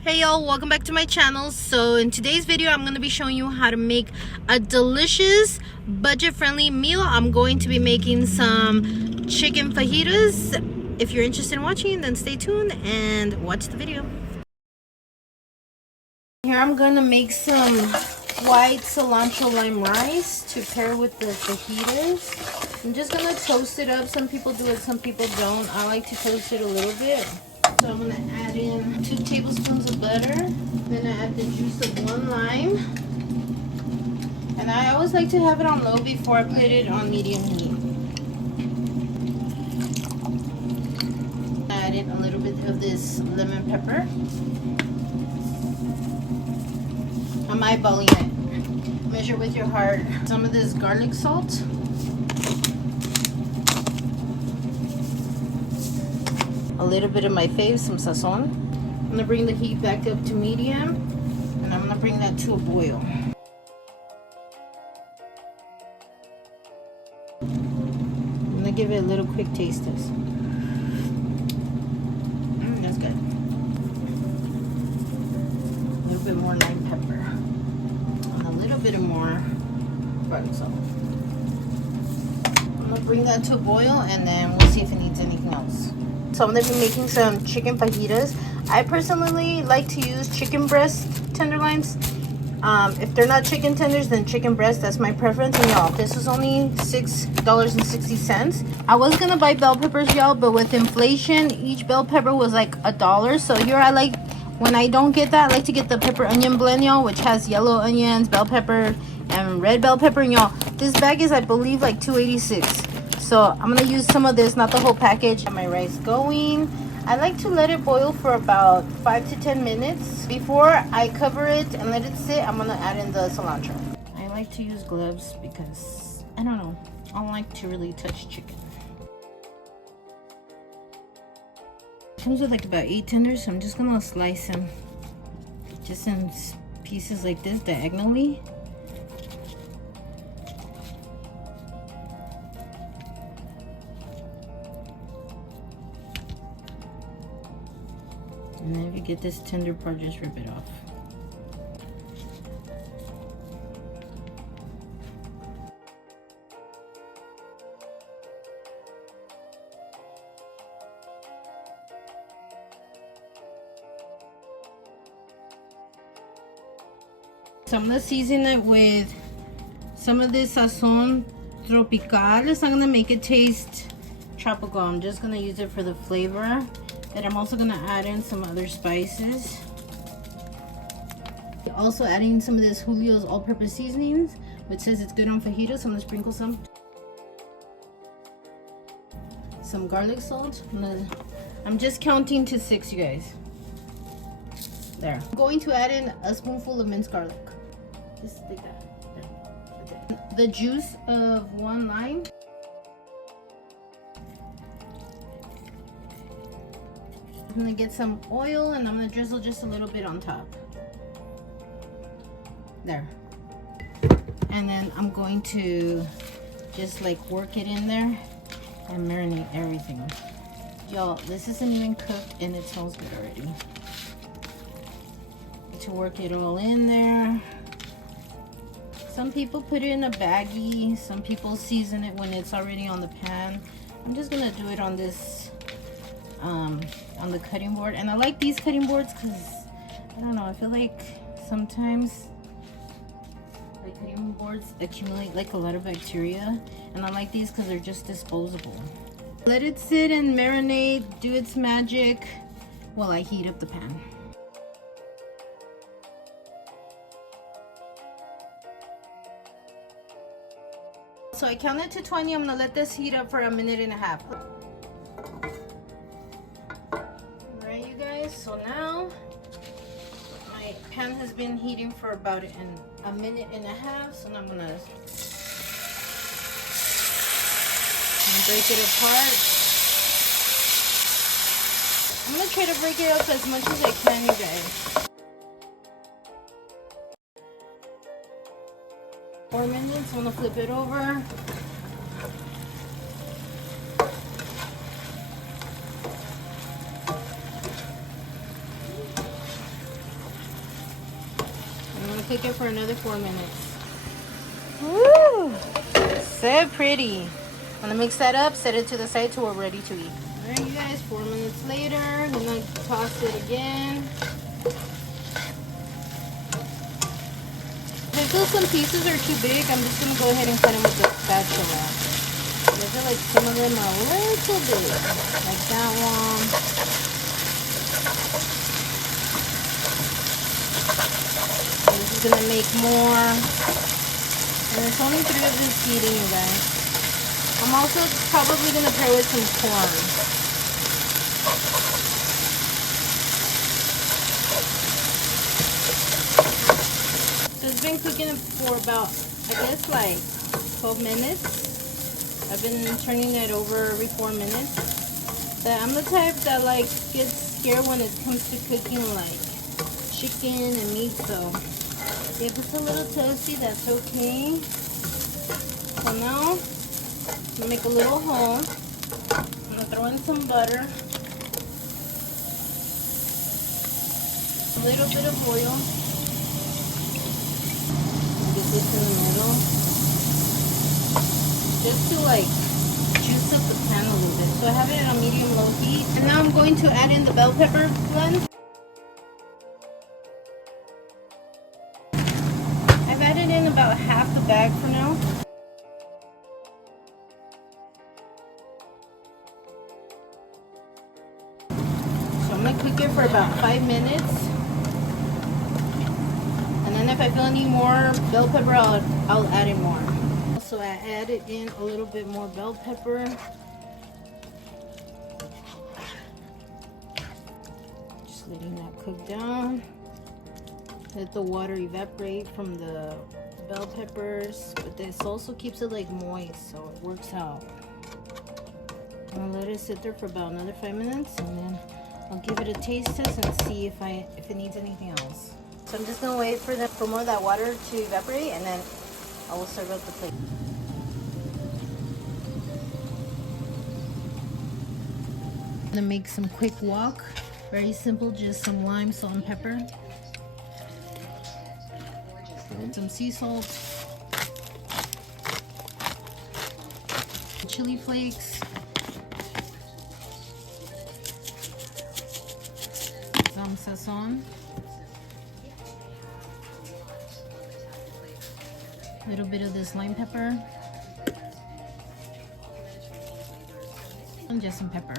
Hey y'all, welcome back to my channel. So in today's video I'm going to be showing you how to make a delicious budget-friendly meal. I'm going to be making some chicken fajitas. If you're interested in watching, then stay tuned and watch the video. Here I'm going to make some white cilantro lime rice to pair with the fajitas. I'm just going to toast it up. Some people do it, some people don't. I like to toast it a little bit. So I'm going to add in 2 tablespoons of butter. Then I add the juice of 1 lime. And I always like to have it on low before I put it on medium heat. Add in a little bit of this lemon pepper. I'm eyeballing it. Measure with your heart. Some of this garlic salt. A little bit of my fave, some sazon. I'm gonna bring the heat back up to medium, and I'm gonna bring that to a boil. I'm gonna give it a little quick taste test. That's good. A little bit more lime pepper, and a little bit more garlic salt. I'm gonna bring that to a boil, and then we'll see if it needs anything else. So I'm going to be making some chicken fajitas. I personally like to use chicken breast tenderloins. If they're not chicken tenders, then chicken breast. That's my preference. And y'all, this was only $6.60. I was going to buy bell peppers, y'all, but with inflation, each bell pepper was like $1. So here I like, when I don't get that, I like to get the pepper onion blend, y'all, which has yellow onions, bell pepper, and red bell pepper. And y'all, this bag is, I believe, like $2.86. So I'm going to use some of this, not the whole package. My rice going. I like to let it boil for about 5 to 10 minutes. Before I cover it and let it sit, I'm going to add in the cilantro. I like to use gloves because, I don't know, I don't like to really touch chicken. It comes with like about 8 tenders, so I'm just going to slice them just in pieces like this diagonally. And then if you get this tender part, just rip it off. So I'm going to season it with some of this sazon tropical. So I'm going to make it taste tropical. I'm just going to use it for the flavor. And I'm also going to add in some other spices. Also adding some of this Julio's all-purpose seasonings, which says it's good on fajitas. So I'm going to sprinkle some garlic salt. I'm just counting to 6, you guys. There. I'm going to add in a spoonful of minced garlic. Just like that. There. The juice of 1 lime. I'm gonna get some oil and I'm gonna drizzle just a little bit on top. There. And then I'm going to just like work it in there and marinate everything. Y'all, this isn't even cooked and it smells good already. To work it all in there. Some people put it in a baggie. Some people season it when it's already on the pan. I'm just gonna do it on this on the cutting board. And I like these cutting boards because I don't know, I feel like sometimes like cutting boards accumulate like a lot of bacteria, and I like these because they're just disposable. Let it sit and marinate, do its magic while I heat up the pan. So I counted to 20. I'm gonna let this heat up for a minute and a half. Alright, you guys, so now my pan has been heating for about a minute and a half. So now I'm gonna break it apart. I'm gonna try to break it up as much as I can, you guys. 4 minutes. I'm gonna flip it over. cook it for another 4 minutes. Woo! So pretty. I'm gonna mix that up, set it to the side till we're ready to eat. Alright, you guys, 4 minutes later, I'm gonna toss it again. If I feel some pieces are too big, I'm just gonna go ahead and cut them with the spatula. I feel like some of them are a little big, like that one. This is gonna make more. And there's only 3 of this eating, you guys. I'm also probably gonna pair with some corn. So it's been cooking for about, I guess, like 12 minutes. I've been turning it over every 4 minutes. But I'm the type that like gets scared when it comes to cooking like chicken and meat, so if it's a little toasty, that's okay. So now I'm gonna make a little hole. I'm gonna throw in some butter, a little bit of oil. Get this in the middle, just to like juice up the pan a little bit. So I have it on medium-low heat, and now I'm going to add in the bell pepper blend. I've added in about half the bag for now. So I'm gonna cook it for about 5 minutes. And then if I feel any more bell pepper, I'll add in more. So I added in a little bit more bell pepper. Just letting that cook down. Let the water evaporate from the bell peppers, but this also keeps it like moist, so it works out. I'm gonna let it sit there for about another 5 minutes, and then I'll give it a taste test and see if it needs anything else. So I'm just gonna wait for more of that water to evaporate, and then I will serve up the plate. I'm gonna make some quick wok. Very simple, just some lime, salt, and pepper. Some sea salt, chili flakes, some sazon, a little bit of this lime pepper, and just some pepper.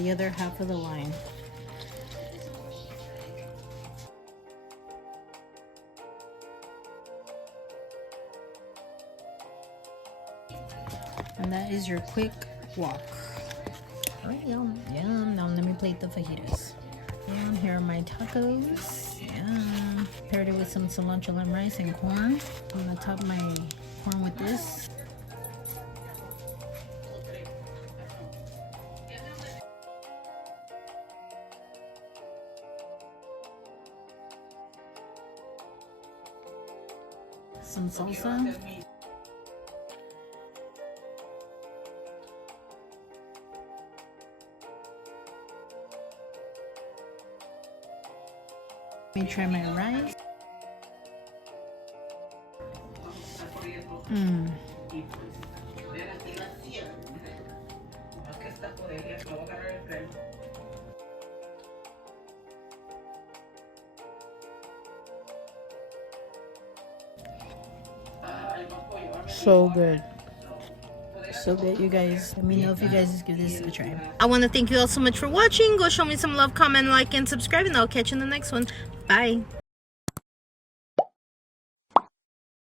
The other half of the lime. And that is your quick wok. Oh, yum, yum. Now let me plate the fajitas. And here are my tacos. Yum. Paired it with some cilantro lime rice and corn. I'm gonna top my corn with this. Some salsa. Let me try my rice. So good. So good, you guys. Let me know if you guys give this a try. I want to thank you all so much for watching. Go show me some love, comment, like, and subscribe, and I'll catch you in the next one. Bye.